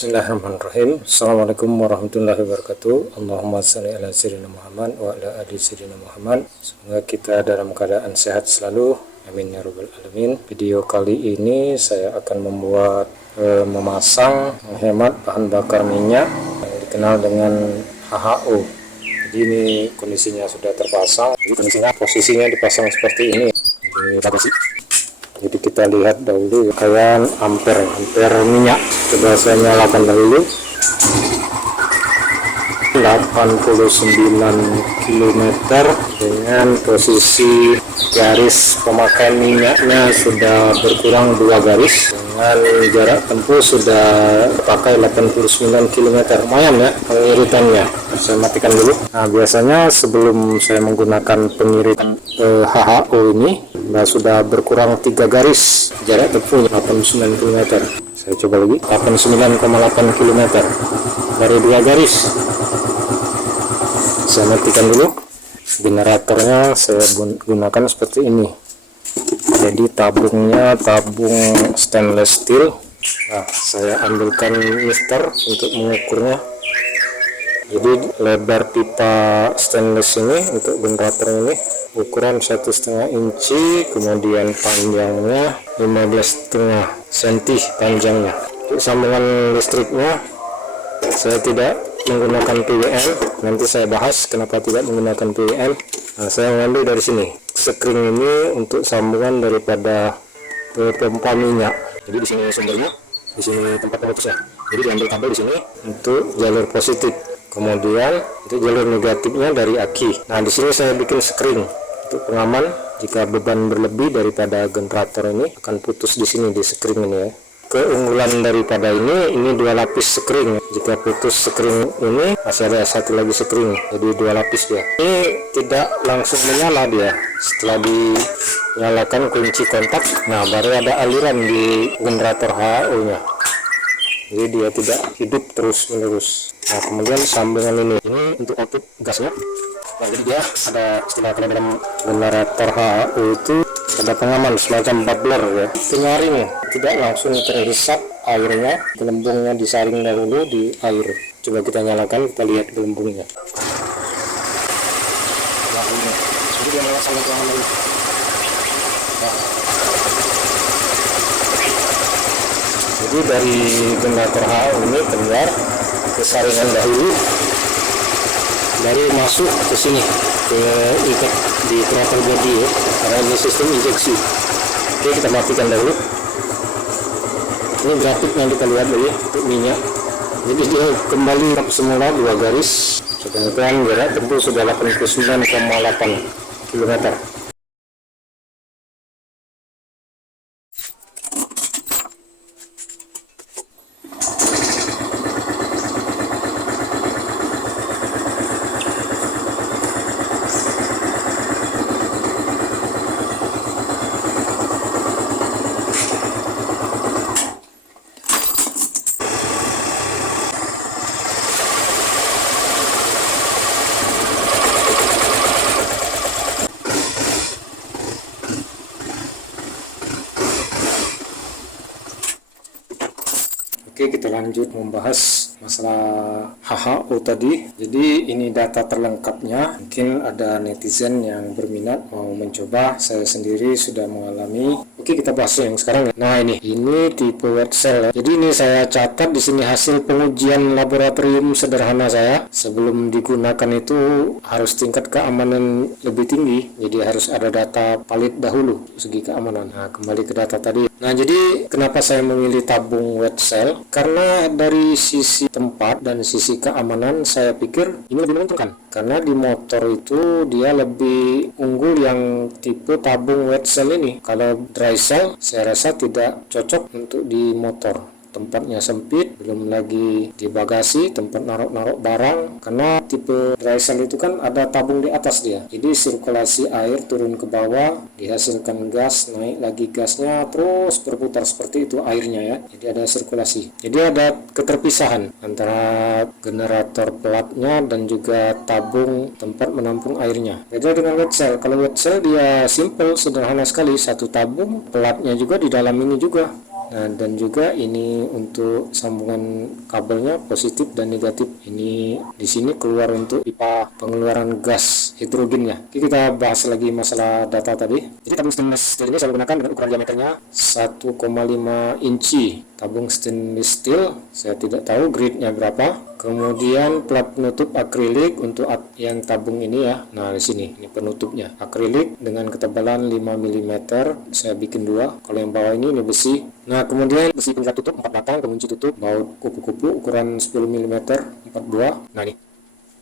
Bismillahirrahmanirrahim. Assalamualaikum warahmatullahi wabarakatuh. Allahumma shalli ala sayyidina Muhammad wa ala ali sayyidina Muhammad. Semoga kita dalam keadaan sehat selalu. Amin ya rabbal alamin. Video kali ini saya akan membuat memasang menghemat bahan bakar minyak yang dikenal dengan HHO. Jadi ini kondisinya sudah terpasang. Jadi kondisinya posisinya dipasang seperti ini. Jadi kita lihat dahulu rangkaian ampere minyak. Coba saya nyalakan dahulu. 89 km dengan posisi garis pemakaian minyaknya sudah berkurang 2 garis, dengan jarak tempuh sudah pakai 89 km. Lumayan ya pengiritannya. Saya matikan dulu. Nah, biasanya sebelum saya menggunakan pengiritan HHO ini sudah berkurang 3 garis, jarak tempuh 89 km. Saya coba lagi, 89,8 km dari 2 garis. Saya matikan dulu. Generatornya saya gunakan seperti ini. Jadi tabungnya tabung stainless steel. Nah, saya ambilkan meter untuk mengukurnya. Jadi lebar pipa stainless ini untuk generator ini ukuran 1,5 inci, kemudian panjangnya 15,5 cm panjangnya. Untuk sambungan listriknya saya tidak menggunakan PWM, nanti saya bahas kenapa tidak menggunakan PWM. Nah, saya mengambil dari sini sekring ini untuk sambungan daripada pompa minyak. Jadi di sini sumbernya, di sini tempat pemutusnya. Jadi diambil kabel di sini untuk jalur positif, kemudian untuk jalur negatifnya dari aki. Nah, di sini saya bikin sekring untuk pengaman jika beban berlebih daripada generator ini akan putus di sini di sekring ini ya. Keunggulan daripada ini 2 lapis sekring. Jika putus sekring ini masih ada satu lagi sekring, jadi 2 lapis dia. Ini tidak langsung menyala dia. Setelah dinyalakan kunci kontak, nah baru ada aliran di generator HHO nya. Jadi dia tidak hidup terus menerus. Nah, kemudian sambungan ini untuk output gasnya. Nah, jadi dia ada istilah kalau dalam generator HHO itu ada pengaman semacam bubbler ya, penyaring, tidak langsung terhisap airnya. Gelembungnya disaring dahulu di air. Coba kita nyalakan, kita lihat gelembungnya. Nah, ini jadi dia memasang pengaman ini. Nah. Jadi dari generator HHO ini keluar ke saringan dahulu, baru masuk ke sini ke ikat di throttle body ya, karena ini sistem injeksi. Oke, kita matikan dahulu. Ini grafiknya kita lihat dulu ya, untuk minyak. Jadi dia kembali semula 2 garis, sedangkan jarak tempuh sudah 89,8 km. Oke, kita lanjut membahas masalah HHO tadi. Jadi ini data terlengkapnya. Mungkin ada netizen yang berminat mau mencoba. Saya sendiri sudah mengalami. Oke, kita bahas yang sekarang ya. Nah, ini tipe wet cell ya. Jadi ini saya catat di sini hasil pengujian laboratorium sederhana saya. Sebelum digunakan itu harus tingkat keamanan lebih tinggi. Jadi harus ada data valid dahulu segi keamanan. Nah, kembali ke data tadi. Nah, jadi kenapa saya memilih tabung wet cell? Karena dari sisi tempat dan sisi keamanan saya pikir ini lebih menguntungkan. Karena di motor itu dia lebih unggul yang tipe tabung wet cell ini. Kalau dry cell saya rasa tidak cocok untuk di motor. Tempatnya sempit, belum lagi di bagasi, tempat naruh barang. Karena tipe dry cell itu kan ada tabung di atas dia. Jadi sirkulasi air turun ke bawah, dihasilkan gas, naik lagi gasnya, terus berputar seperti itu airnya ya. Jadi ada sirkulasi. Jadi ada keterpisahan antara generator pelatnya dan juga tabung tempat menampung airnya. Beda dengan wet cell. Kalau wet cell dia simple, sederhana sekali. Satu tabung, pelatnya juga di dalam ini juga. Nah, dan juga ini untuk sambungan kabelnya positif dan negatif. Ini di sini keluar untuk pipa pengeluaran gas hidrogennya. Oke, kita bahas lagi masalah data tadi. Jadi tabung stainless steel ini saya gunakan dengan ukuran diameternya 1,5 inci. Tabung stainless steel, saya tidak tahu grade-nya berapa. Kemudian plat penutup akrilik untuk yang tabung ini ya. Nah, di sini ini penutupnya akrilik dengan ketebalan 5 mm. Saya bikin dua. Kalau yang bawah ini besi. Nah, kemudian besi pengikat tutup 4 batang, pengunci tutup baut kupu-kupu ukuran 10 mm 42. Nah, ini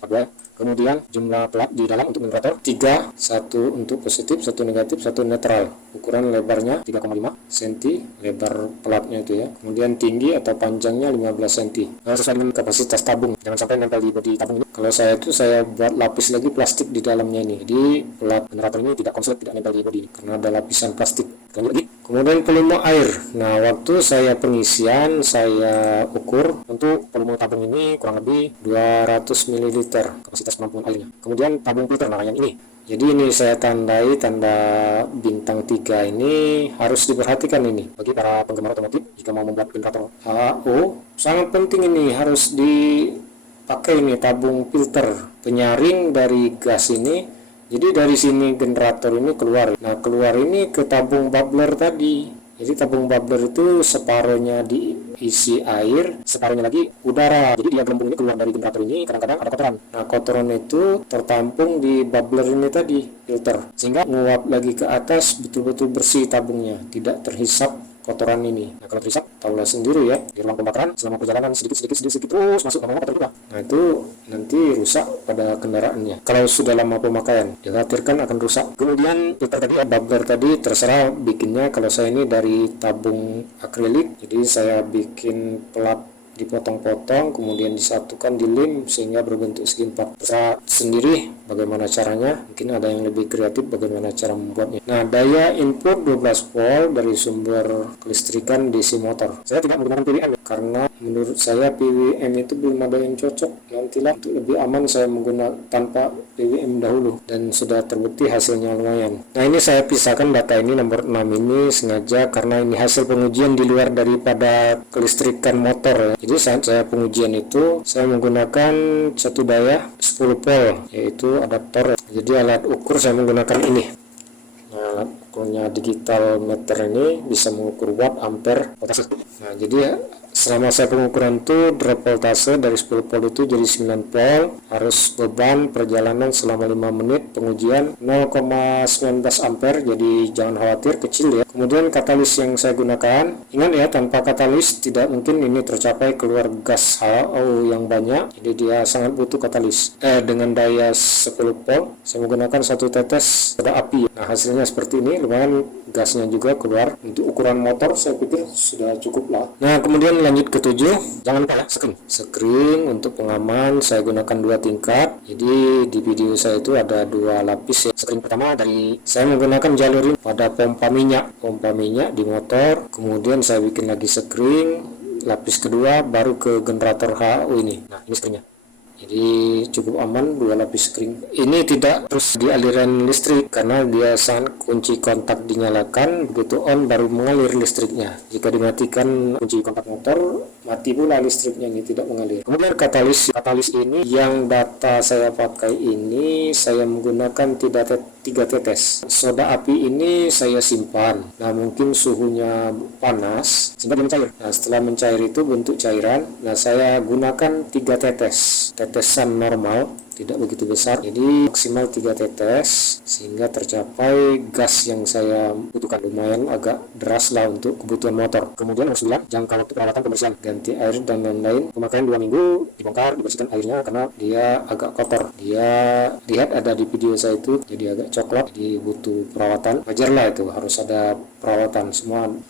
42. Kemudian jumlah pelat di dalam untuk generator 3, 1 untuk positif, 1 negatif, 1 netral. Ukuran lebarnya 3,5 cm lebar pelatnya itu ya. Kemudian tinggi atau panjangnya 15 cm. Nah, sesuai dengan kapasitas tabung. Jangan sampai nempel di bodi tabung ini. Kalau saya buat lapis lagi plastik di dalamnya ini. Jadi pelat generator ini tidak konslet, tidak nempel di bodi ini karena ada lapisan plastik. Lanjut lagi. Kemudian volume air. Nah, waktu saya pengisian saya ukur untuk volume tabung ini kurang lebih 200 ml kapasitas penampungan airnya. Kemudian tabung filter, nah yang ini. Jadi ini saya tandai tanda bintang 3 ini harus diperhatikan ini bagi para penggemar otomotif jika mau membuat generator HO. Sangat penting ini harus dipakai ini tabung filter penyaring dari gas ini. Jadi dari sini generator ini keluar. Nah, keluar ini ke tabung bubbler tadi. Jadi tabung bubbler itu separuhnya diisi air, separuhnya lagi udara. Jadi dia gelembung ini keluar dari generator ini, kadang-kadang ada kotoran. Nah, kotoran itu tertampung di bubbler ini tadi, filter. Sehingga menguap lagi ke atas, betul-betul bersih tabungnya, tidak terhisap kotoran ini. Nah, kalau terhisap, tahulah sendiri ya, di ruang pembakaran selama perjalanan sedikit terus masuk ke kotor juga. Nah, itu nanti rusak pada kendaraannya. Kalau sudah lama pemakaian, dikhawatirkan akan rusak. Kemudian filter tadi, bubbler tadi terserah bikinnya. Kalau saya ini dari tabung akrilik, jadi saya bikin pelat dipotong-potong, kemudian disatukan di lem sehingga berbentuk segi empat. Terserah sendiri bagaimana caranya, mungkin ada yang lebih kreatif bagaimana cara membuatnya. Nah, daya input 12 volt dari sumber kelistrikan DC motor. Saya tidak menggunakan PWM karena menurut saya PWM itu belum ada yang cocok. Nantilah untuk lebih aman saya menggunakan tanpa PWM dahulu dan sudah terbukti hasilnya lumayan. Nah, ini saya pisahkan data ini nomor 6 ini sengaja karena ini hasil pengujian di luar daripada kelistrikan motor ya. Jadi saat saya pengujian itu saya menggunakan satu daya 10 volt yaitu adaptor. Jadi alat ukur saya menggunakan ini. Nah, alat ukurnya digital meter ini bisa mengukur watt, ampere, voltase. Nah, jadi selama saya pengukuran itu drop voltase dari 10 volt itu jadi 9 volt, harus beban perjalanan selama 5 menit, pengujian 0,19 ampere, jadi jangan khawatir, kecil ya. Kemudian katalis yang saya gunakan, ingat ya, tanpa katalis tidak mungkin ini tercapai keluar gas HO yang banyak, jadi dia sangat butuh katalis. Dengan daya 10 volt saya menggunakan satu tetes pada api. Nah, hasilnya seperti ini, lumayan gasnya juga keluar. Untuk ukuran motor saya pikir sudah cukup lah. Nah, kemudian lanjut ke 7, jangan lupa ya, screen untuk pengaman saya gunakan 2 tingkat. Jadi di video saya itu ada 2 lapis ya. Screen pertama dari saya menggunakan jalur pada pompa minyak di motor, kemudian saya bikin lagi screen lapis kedua baru ke generator HO ini. Nah, ini screennya. Jadi cukup aman 2 lapis screen. Ini tidak terus di aliran listrik karena dia saat kunci kontak dinyalakan, begitu on baru mengalir listriknya. Jika dimatikan kunci kontak motor, mati pula listriknya, ini tidak mengalir. Kemudian katalis ini yang data saya pakai ini saya menggunakan 3 tetes. Soda api ini saya simpan. Nah, mungkin suhunya panas sehingga dia mencair. Nah, setelah mencair itu bentuk cairan. Nah, saya gunakan 3 tetes. Tetesan normal, tidak begitu besar, jadi maksimal 3 tetes sehingga tercapai gas yang saya butuhkan. Lumayan agak deras lah untuk kebutuhan motor. Kemudian nomor 9, jangka waktu perawatan pembersihan, ganti air dan lain-lain. Pemakaian 2 minggu, dibongkar, dibersihkan airnya karena dia agak kotor. Dia lihat ada di video saya itu jadi agak coklat, jadi butuh perawatan. Wajar lah, itu harus ada perawatan.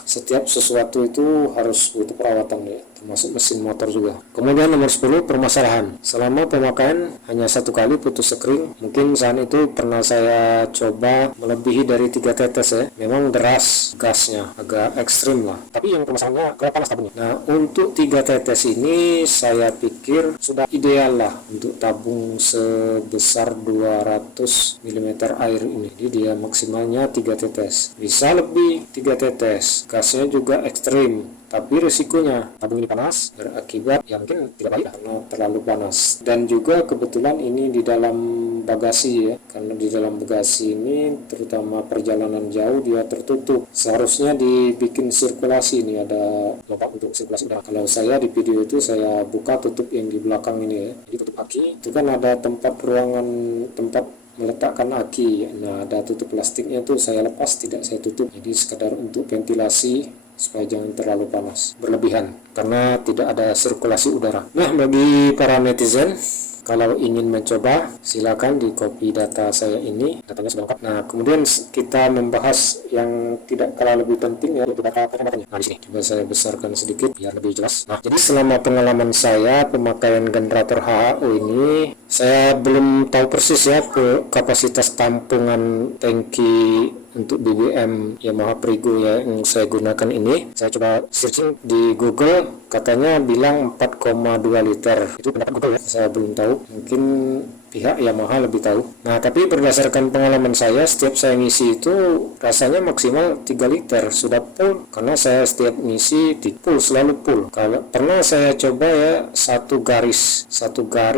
Setiap sesuatu itu harus butuh perawatan ya. termasuk mesin motor juga. Kemudian nomor 10, permasalahan. Selama pemakaian hanya satu kali putus sekring. Mungkin saat itu pernah saya coba melebihi dari 3 tetes ya. Memang deras gasnya, agak ekstrim lah. Tapi yang permasalahannya kelihatan panas tabungnya. Nah, untuk 3 tetes ini saya pikir sudah ideal lah untuk tabung sebesar 200 mm air ini. Jadi dia maksimalnya 3 tetes. Bisa lebih 3 tetes. Gasnya juga ekstrim. Tapi risikonya tabung ini panas berakibat ya mungkin tidak baik karena terlalu panas. Dan juga kebetulan ini di dalam bagasi ya, karena di dalam bagasi ini terutama perjalanan jauh dia tertutup. Seharusnya dibikin sirkulasi, ini ada lubang untuk sirkulasi udara. Kalau saya di video itu saya buka tutup yang di belakang ini ya, jadi tutup aki itu kan ada tempat ruangan tempat meletakkan aki. Nah, ada tutup plastiknya tuh saya lepas, tidak saya tutup, jadi sekedar untuk ventilasi supaya jangan terlalu panas berlebihan karena tidak ada sirkulasi udara. Nah, bagi para netizen kalau ingin mencoba silakan di copy data saya ini, datanya sudah lengkap. Nah, kemudian kita membahas yang tidak kalah lebih penting yaitu data kecepatan. Nah, di sini coba saya besarkan sedikit biar lebih jelas. Nah, jadi selama pengalaman saya pemakaian generator HHO ini, saya belum tahu persis ya ke kapasitas tampungan tangki untuk BBM Yamaha Prigo ya yang saya gunakan ini. Saya coba searching di Google, katanya bilang 4,2 liter. Itu pendapat Google ya, saya belum tahu. Mungkin pihak Yamaha lebih tahu. Nah, tapi berdasarkan pengalaman saya, setiap saya ngisi itu rasanya maksimal 3 liter sudah full, karena saya setiap ngisi di full, selalu full. Kalau pernah saya coba ya satu garis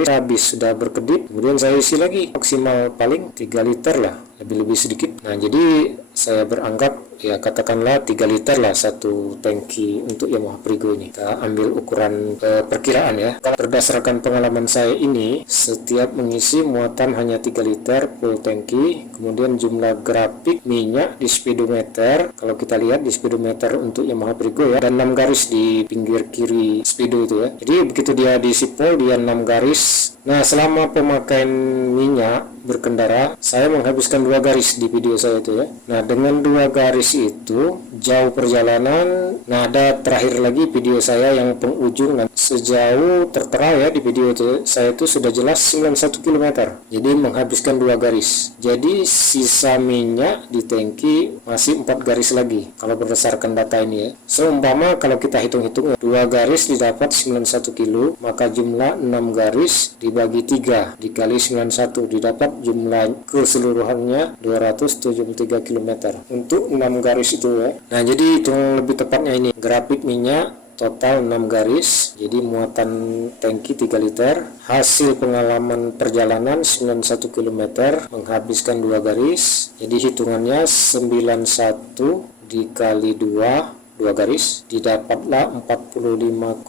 habis sudah berkedip, kemudian saya isi lagi maksimal paling 3 liter lah, lebih sedikit. Nah, jadi saya beranggap ya katakanlah 3 liter lah satu tangki untuk Yamaha Prigo ini. Kita ambil ukuran perkiraan ya. Kalau berdasarkan pengalaman saya ini, setiap mengisi muatan hanya 3 liter full tangki. Kemudian jumlah grafik minyak di speedometer, kalau kita lihat di speedometer untuk Yamaha Prigo ya, dan 6 garis di pinggir kiri speedo itu ya. Jadi begitu dia diisi full, dia 6 garis. Nah, selama pemakaian minyak berkendara, saya menghabiskan 2 garis di video saya itu ya. Nah, dengan 2 garis itu jauh perjalanan. Nah, ada terakhir lagi video saya yang penghujung, nah, sejauh tertera ya di video itu saya itu sudah jelas 91 km. Jadi menghabiskan 2 garis. Jadi sisa minyak di tangki masih 4 garis lagi kalau berdasarkan data ini ya. Seumpama kalau kita hitung-hitung 2 garis didapat 91 kilo, maka jumlah 6 garis dibagi 3 dikali 91 didapat jumlah keseluruhannya 273 km untuk 6 garis itu ya. Nah, jadi hitung lebih tepatnya ini grafik minyak total 6 garis, jadi muatan tangki 3 liter, hasil pengalaman perjalanan 91 km, menghabiskan 2 garis, jadi hitungannya 91 dikali 2 garis, didapatlah 45,5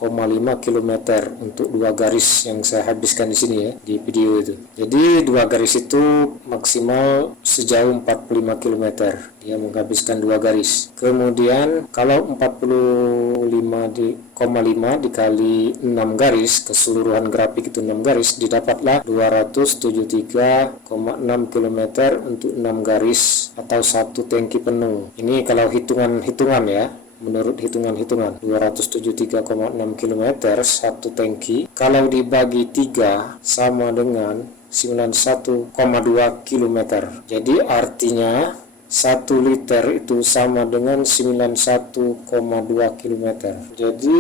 km untuk 2 garis yang saya habiskan di sini ya di video itu. Jadi 2 garis itu maksimal sejauh 45 km dia menghabiskan 2 garis. Kemudian kalau 45,5 dikali 6 garis, keseluruhan grafik itu 6 garis, didapatlah 273,6 km untuk 6 garis atau satu tangki penuh. Ini kalau hitungan ya, menurut hitungan 273,6 km satu tangki, kalau dibagi 3 sama dengan 91,2 km. Jadi artinya 1 liter itu sama dengan 91,2 km. Jadi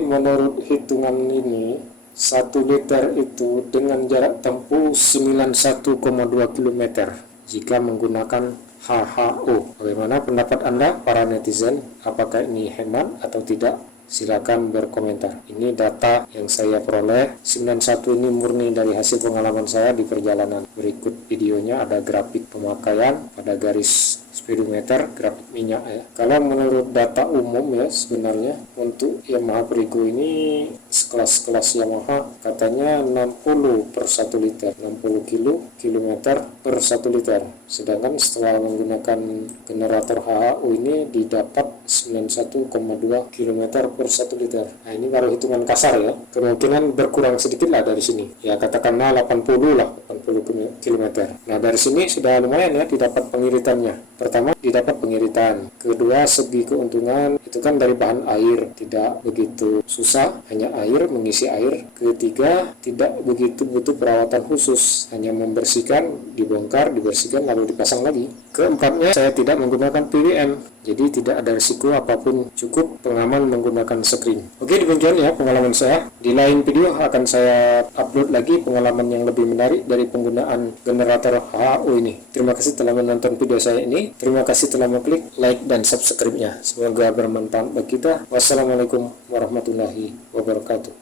menurut hitungan ini 1 liter itu dengan jarak tempuh 91,2 km jika menggunakan HHO. Bagaimana pendapat Anda para netizen? Apakah ini hemat atau tidak? Silakan berkomentar. Ini data yang saya peroleh. 91 ini murni dari hasil pengalaman saya di perjalanan. Berikut videonya ada grafik pemakaian pada garis speedometer, grafik minyak ya. Kalau menurut data umum ya, sebenarnya untuk Yamaha Prigo ini sekelas Yamaha katanya 60 per 1 liter, 60 kilometer per 1 liter. Sedangkan setelah menggunakan generator HHO ini didapat 91,2 km per 1 liter. Nah, ini baru hitungan kasar ya. Kemungkinan berkurang sedikit lah dari sini. Ya katakanlah 80 lah, 80 km. Nah, dari sini sudah lumayan ya didapat pengiritannya. Pertama, didapat pengiritan. Kedua, segi keuntungan itu kan dari bahan air, tidak begitu susah, hanya air, mengisi air. Ketiga, tidak begitu butuh perawatan khusus, hanya membersihkan, dibongkar, dibersihkan, lalu dipasang lagi. Keempatnya, saya tidak menggunakan PWM, jadi tidak ada risiko apapun, cukup pengaman menggunakan screen. Oke, demikian ya pengalaman saya. Di lain video akan saya upload lagi pengalaman yang lebih menarik dari penggunaan generator HHU ini. Terima kasih telah menonton video saya ini. Terima kasih telah mengklik like dan subscribe-nya. Semoga bermanfaat bagi kita. Wassalamualaikum warahmatullahi wabarakatuh.